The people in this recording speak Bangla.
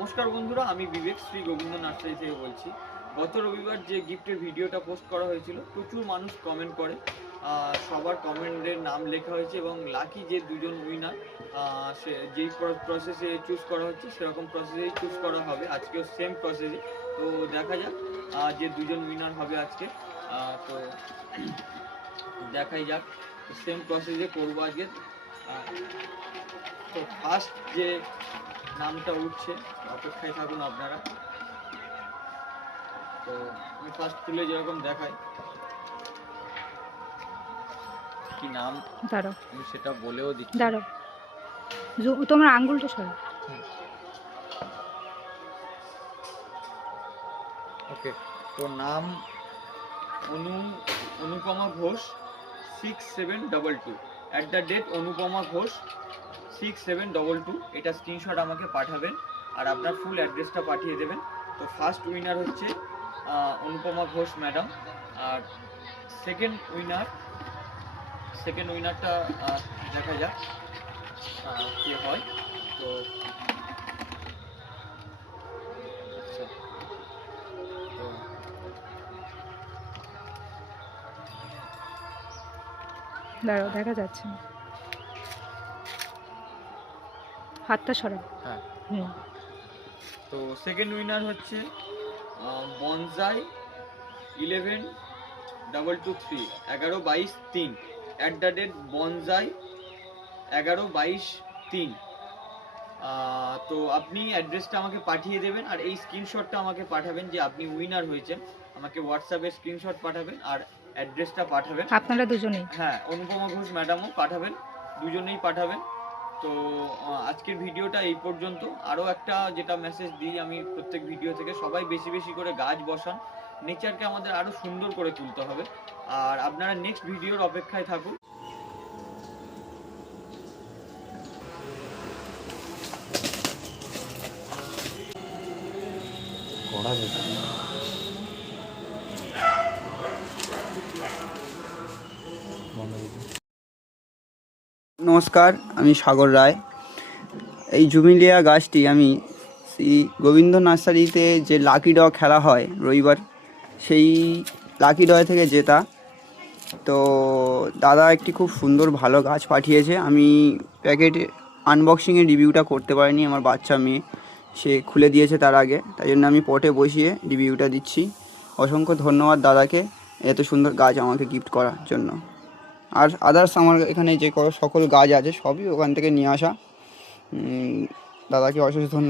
নমস্কার বন্ধুরা, আমি বিবেক শ্রী গোবিন্দ নার্সারি থেকে বলছি। গত রবিবার যে গিফটের ভিডিওটা পোস্ট করা হয়েছিল, প্রচুর মানুষ কমেন্ট করে, সবার কমেন্টের নাম লেখা হয়েছে এবং লাকি যে দুজন উইনার সে যেই প্রসেসে চুজ করা হচ্ছে সেরকম প্রসেসেই চুজ করা হবে। আজকেও সেম প্রসেসে। তো দেখা যাক যে দুজন উইনার হবে আজকে। তো দেখাই যাক, সেম প্রসেসে করবো আজকে। তো ফার্স্ট যে নামটা উঠছে, অপেক্ষায় থাকুন আপনারা। তো আমি ফার্স্ট তুলে যেরকম দেখাই কি নাম, দাঁড়াও আমি সেটা বলেও দিচ্ছি। দাঁড়াও, তোমার আঙ্গুলটা সরাও। ওকে, তো নাম অনুপমা ঘোষ 6722 অনুপমা ঘোষ 6722। এটা স্ক্রিনশট আমাকে পাঠাবেন আর আপনার ফুল অ্যাড্রেসটা পাঠিয়ে দেবেন। তো ফার্স্ট উইনার হচ্ছে অনুপমা ঘোষ ম্যাডাম। আর সেকেন্ড উইনারটা দেখা যাক কে হয়। তো আচ্ছা, তো দাঁড়াও, দেখা যাচ্ছে না, হাতটা সরাও। হ্যাঁ, তো সেকেন্ড উইনার হচ্ছে বনজাই 11223 1122 বনজাই 11223। তো আপনি অ্যাড্রেসটা আমাকে পাঠিয়ে দেবেন আর এই স্ক্রিনশটটা আমাকে পাঠাবেন যে আপনি উইনার হয়েছেন। আমাকে হোয়াটসঅ্যাপে স্ক্রিনশট পাঠাবেন আর অ্যাড্রেসটা পাঠাবেন। আপনারা দুজনেই? হ্যাঁ, অনুপমা ঘোষ ম্যাডামও পাঠাবেন, দুজনেই পাঠাবেন। তো আজকের ভিডিওটা এই পর্যন্ত। আরও একটা যেটা মেসেজ দিই আমি প্রত্যেক ভিডিও থেকে, সবাই বেশি বেশি করে গাছ বসান। নেচারকে আমাদের আরও সুন্দর করে তুলতে হবে। আর আপনারা নেক্সট ভিডিওর অপেক্ষায় থাকুন। নমস্কার, আমি সাগর রায়। এই জুমিলিয়া গাছটি আমি শ্রী গোবিন্দ নার্সারিতে যে লাকি ড্র খেলা হয় রবিবার, সেই লাকি ড্র থেকে জেতা। তো দাদা একটি খুব সুন্দর ভালো গাছ পাঠিয়েছে। আমি প্যাকেট আনবক্সিংয়ের রিভিউটা করতে পারিনি, আমার বাচ্চা মেয়ে সে খুলে দিয়েছে তার আগে, তাই জন্য আমি পটে বসিয়ে রিভিউটা দিচ্ছি। অসংখ্য ধন্যবাদ দাদাকে এত সুন্দর গাছ আমাকে গিফট করার জন্য। আর আদার্স আমার এখানে যে সকল গাছ আছে সবই ওখান থেকে নিয়ে আসা। দাদাকে অশেষ ধন্যবাদ।